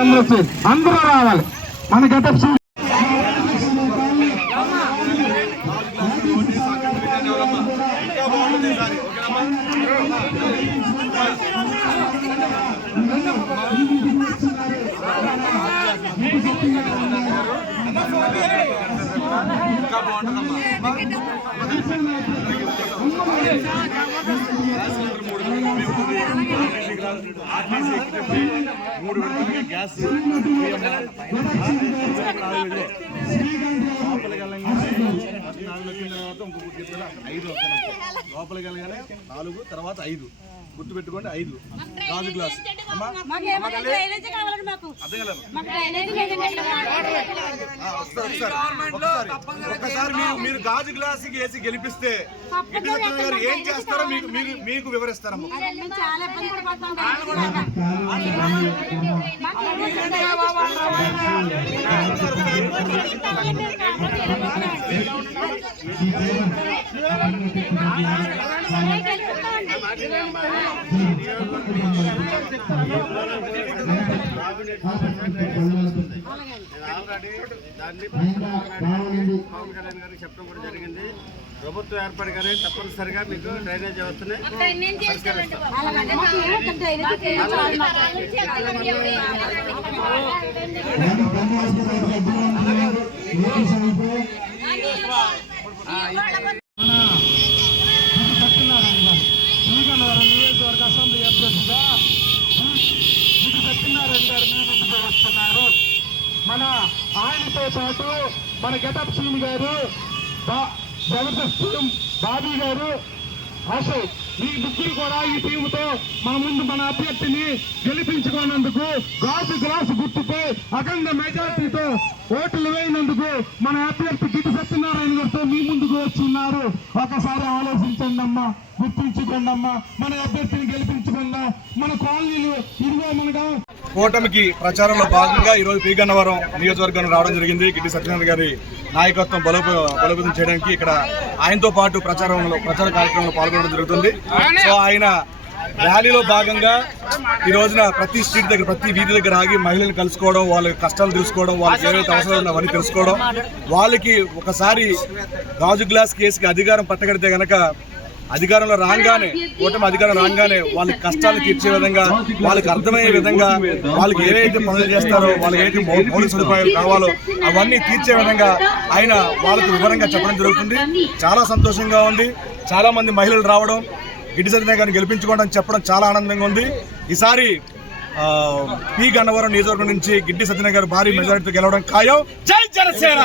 అందరూ రావాలి మన గెటప్ మూడు విడతలుగా గ్యాస్ లోపలికి వెళ్ళగానే 14 తర్వాత ఇంకొక ఇద్దరు 5 లోపలికి వెళ్ళగానే 4 తర్వాత 5 గుర్తు పెట్టుకోండి 5 గాజు గ్లాస్ ఒక్కసారి మీరు గాజు గ్లాస్ వేసి గెలిపిస్తే గారు ఏం చేస్తారో మీకు వివరిస్తారమ్మా. దాన్ని పవన్ కళ్యాణ్ గారికి చెప్పడం కూడా జరిగింది. ప్రభుత్వం ఏర్పడగానే తప్పనిసరిగా మీకు డ్రైనేజ్ వ్యవస్థని నియోజకవర్గ అసెంబ్లీ అభ్యర్థిగా సత్యనారాయణ గారు ముందుకు వస్తున్నారు. మన ఆయనతో పాటు మన గెటప్ సీన్ గారు, జబర్దస్త్ టీం బాబీ గారు, అశోక్, ఈ ముగ్గురు కూడా ఈ టీంతో మన ముందు మన అభ్యర్థిని గెలిపించుకున్నందుకు గాజు గ్లాసు గుర్తుపై అఖండ మెజార్టీతో ఓట్లు వేయినందుకు మన అభ్యర్థి గిట్టి సత్యనారాయణ గారితో మీ ముందుకు వచ్చున్నారు. ఒకసారి ఆలోచించండి అమ్మా, గుర్తించుకోండి అమ్మా, మన అభ్యర్థిని గెలిపించుకుందాం. మన కాలనీలు ఇదిగో మనగా కూటమికి ప్రచారంలో భాగంగా ఈరోజు పి గన్నవరం నియోజకవర్గం రావడం జరిగింది. గిట్టి సత్యనారాయణ గారి నాయకత్వం బలోపేతం చేయడానికి ఇక్కడ ఆయనతో పాటు ప్రచార కార్యక్రమంలో పాల్గొనడం జరుగుతుంది. సో ఆయన ర్యాలీలో భాగంగా ఈ రోజున ప్రతి స్ట్రీట్ దగ్గర, ప్రతి వీధి దగ్గర ఆగి మహిళలు కలుసుకోవడం, వాళ్ళ కష్టాలు తెలుసుకోవడం, వాళ్ళకి ఏవైతే అవసరాలు ఉన్నాయో అవన్నీ తెలుసుకోవడం, వాళ్ళకి ఒకసారి గాజు గ్లాస్ కేసుకి అధికారం పట్టగడితే గనక అధికారంలో రాగానే, కూటమి అధికారం రాగానే వాళ్ళ కష్టాలు తీర్చే విధంగా, వాళ్ళకి అర్థమయ్యే విధంగా, వాళ్ళకి ఏవైతే పనులు చేస్తారో, వాళ్ళకి ఏవైతే మౌలిక సదుపాయాలు కావాలో అవన్నీ తీర్చే విధంగా ఆయన వాళ్ళకు వివరంగా చెప్పడం జరుగుతుంది. చాలా సంతోషంగా ఉంది. చాలా మంది మహిళలు రావడం, గిట్టి సత్యనారాయణ గారిని గెలిపించుకోవడం చెప్పడం చాలా ఆనందంగా ఉంది. ఈసారి పి గన్నవరం నియోజకవర్గం నుంచి గిట్టి సత్యనారాయణ గారు భారీ మెజారిటీతో గెలవడం ఖాయం. జై జనసేన.